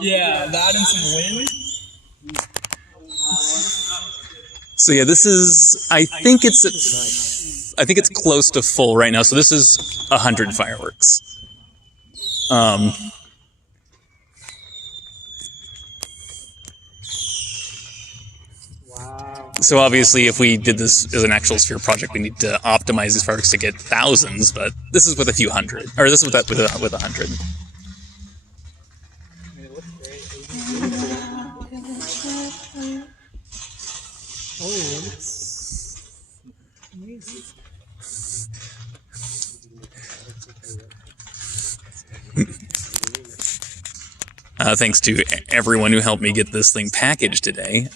Yeah, that and some wind. So yeah, this is, I think it's close to full right now. So this is 100 fireworks. So obviously, if we did this as an actual Sphere project, we need to optimize these fireworks to get thousands. But this is with a few hundred, or this is with 100. Thanks to everyone who helped me get this thing packaged today.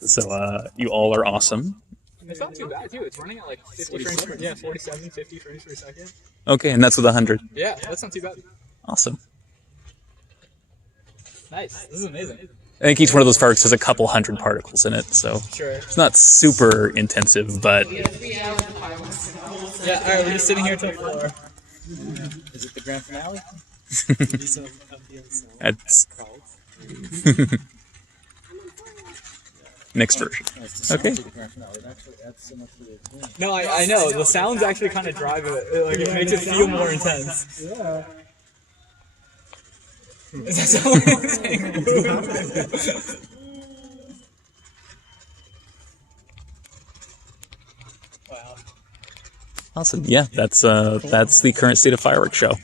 So you all are awesome. It's not too bad, too. It's running at like 50 frames per, yeah, 47, 50 frames per second. Okay, and that's with 100. Yeah, that's not too bad. Awesome. Nice. This is amazing. I think each one of those fireworks has a couple hundred particles in it, so it's not super intensive, but... Yeah, alright, we're just sitting here till 4. Is it the grand finale? That's... Next version. Okay. No, I know. The sounds actually kind of drive it. Like, it makes it feel more intense. Yeah. Is that something? Wow. Awesome. Yeah, that's the current state of fireworks show.